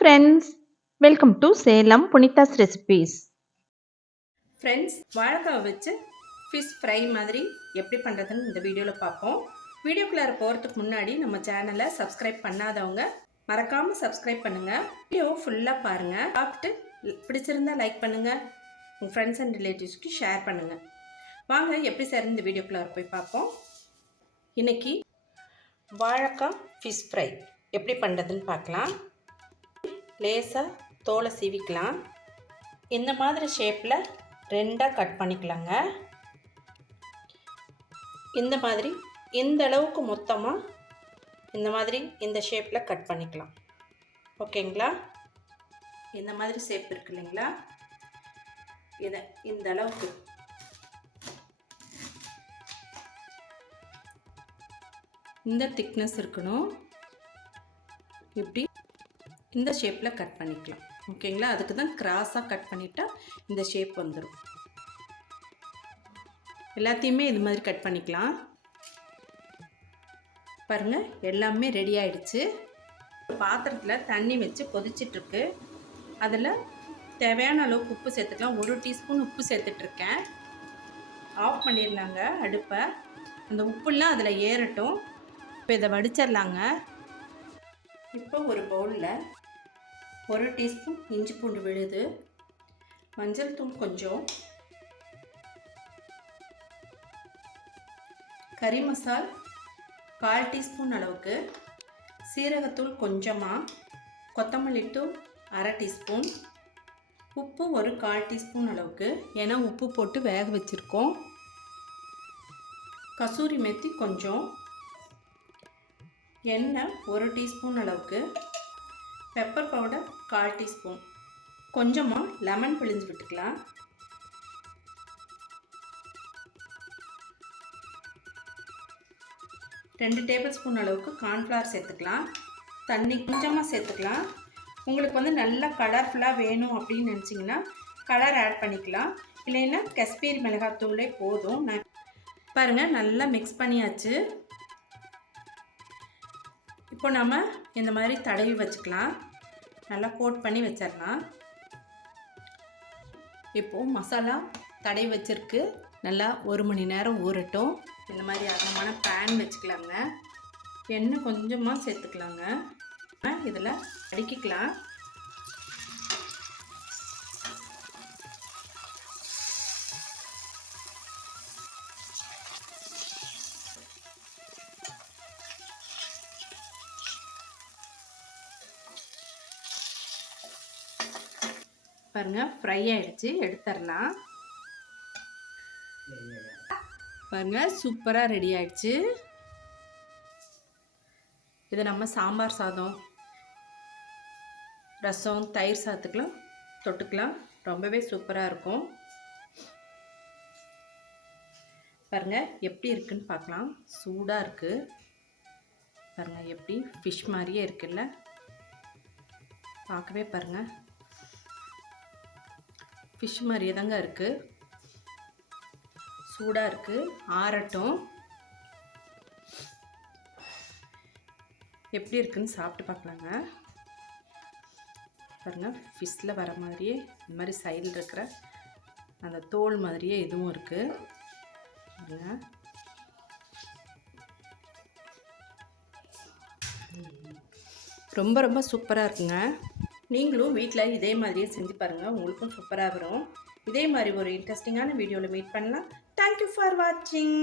Friends welcome to Salem Punitha's recipes friends வாழைக்காவை வச்சு fish fry மாதிரி எப்படி பண்ணுறதுன்னு இந்த வீடியோவில் பார்ப்போம். வீடியோக்குள்ளார போகிறதுக்கு முன்னாடி நம்ம சேனலை சப்ஸ்கிரைப் பண்ணாதவங்க மறக்காமல் சப்ஸ்கிரைப் பண்ணுங்கள் வீடியோ ஃபுல்லாக பாருங்கள் பார்த்துட்டு பிடிச்சிருந்தா லைக் பண்ணுங்கள் உங்கள் ஃப்ரெண்ட்ஸ் அண்ட் ரிலேட்டிவ்ஸ்க்கு ஷேர் பண்ணுங்கள் வாங்க எப்படி சார் இந்த வீடியோக்குள்ளார போய் பார்ப்போம். இன்னைக்கு வாழைக்காய் ஃபிஷ் ஃப்ரை எப்படி பண்ணுறதுன்னு பார்க்கலாம். லேசாக தோலை சீவிக்கலாம். இந்த மாதிரி ஷேப்பில் ரெண்டாக கட் பண்ணிக்கலாங்க. இந்த மாதிரி இந்த அளவுக்கு மொத்தமாக இந்த மாதிரி இந்த ஷேப்பில் கட் பண்ணிக்கலாம். ஓகேங்களா? இந்த மாதிரி ஷேப் இருக்கு இல்லைங்களா? இதை இந்த அளவுக்கு. இந்த திக்னஸ் இருக்கணும். இப்படி இந்த ஷேப்பில் கட் பண்ணிக்கலாம். ஓகேங்களா? அதுக்கு தான் கிராஸாக கட் பண்ணிட்டா இந்த ஷேப் வந்துடும் எல்லாத்தையுமே இது மாதிரி கட் பண்ணிக்கலாம். பாருங்கள் எல்லாமே ரெடி ஆயிடுச்சு. பாத்திரத்தில் தண்ணி வச்சு கொதிச்சிட்ருக்கு. அதில் தேவையான அளவுக்கு உப்பு சேர்த்துக்கலாம். ஒரு டீஸ்பூன் உப்பு சேர்த்துட்ருக்கேன். ஆஃப் பண்ணிடலாங்க அடுப்பை. அந்த உப்புலாம் அதில் ஏறட்டும். இப்போ இதை வடிச்சிடலாங்க. இப்போ ஒரு பவுலில் ஒரு டீஸ்பூன் இஞ்சி பூண்டு விழுது மஞ்சள் தூள் கொஞ்சம் கறி மசால் கால் டீஸ்பூன் அளவுக்கு சீரகத்தூள் கொஞ்சமாக கொத்தமல்லி தூள் அரை டீஸ்பூன் உப்பு ஒரு கால் டீஸ்பூன் அளவுக்கு ஏன்னா உப்பு போட்டு வேக வச்சுருக்கோம். கசூரி மெத்தி கொஞ்சம் எண்ணெய் ஒரு டீஸ்பூன் அளவுக்கு பெப்பர் பவுடர் கால் டீஸ்பூன். கொஞ்சமாக லெமன் பிழிஞ்சு விட்டுக்கலாம். ரெண்டு டேபிள் ஸ்பூன் அளவுக்கு கார்ன்ஃப்ளவர் சேர்த்துக்கலாம். தண்ணி கொஞ்சமாக சேர்த்துக்கலாம். உங்களுக்கு வந்து நல்லா கலர்ஃபுல்லாக வேணும் அப்படின்னு நினச்சிங்கன்னா கலர் ஆட் பண்ணிக்கலாம். இல்லைன்னா காஷ்மீரி மிளகாத்தூளே போதும். நான் பாருங்கள் நல்லா மிக்ஸ் பண்ணியாச்சு. இப்போ நம்ம இந்த மாதிரி தடவி வச்சுக்கலாம். நல்லா கோட் பண்ணி வச்சிடலாம். இப்போது மசாலா தடை வச்சிருக்கு. நல்லா ஒரு மணி நேரம் ஊறட்டும். இந்த மாதிரி அகலமான பேன் வச்சுக்கலாங்க. எண்ணெய் கொஞ்சமாக சேர்த்துக்கலாங்க. இதில் அடிக்கிக்கலாம் பாருங்கள் ஃப்ரை ஆகிடுச்சு எடுத்துடலாம். பாருங்கள் சூப்பராக ரெடி ஆயிடுச்சு. இதை நம்ம சாம்பார் சாதம் ரசம் தயிர் சாதத்துக்கெலாம் தொட்டுக்கலாம். ரொம்பவே சூப்பராக இருக்கும். பாருங்கள் எப்படி இருக்குன்னு பார்க்கலாம். சூடாக இருக்குது பாருங்கள் எப்படி ஃபிஷ் மாதிரியே இருக்குல்ல. பார்க்கவே பாருங்கள் ஃபிஷ் மாதிரியே தாங்க இருக்குது சூடாக இருக்குது ஆறட்டும். எப்படி இருக்குன்னு சாப்பிட்டு பார்க்கலாங்க. பாருங்கள் ஃபிஷ்ஷில் வர மாதிரியே இந்த மாதிரி சைடில் இருக்கிற அந்த தோல் மாதிரியே இதுவும் இருக்குது பாருங்க. ரொம்ப ரொம்ப சூப்பராக இருக்குங்க. நீங்களும் வீட்டில் இதே மாதிரியே செஞ்சு பாருங்கள் உங்களுக்கும் சூப்பராக வரும். இதே மாதிரி ஒரு இன்ட்ரெஸ்டிங்கான வீடியோவில் மீட் பண்ணலாம். தேங்க்யூ ஃபார் வாட்சிங்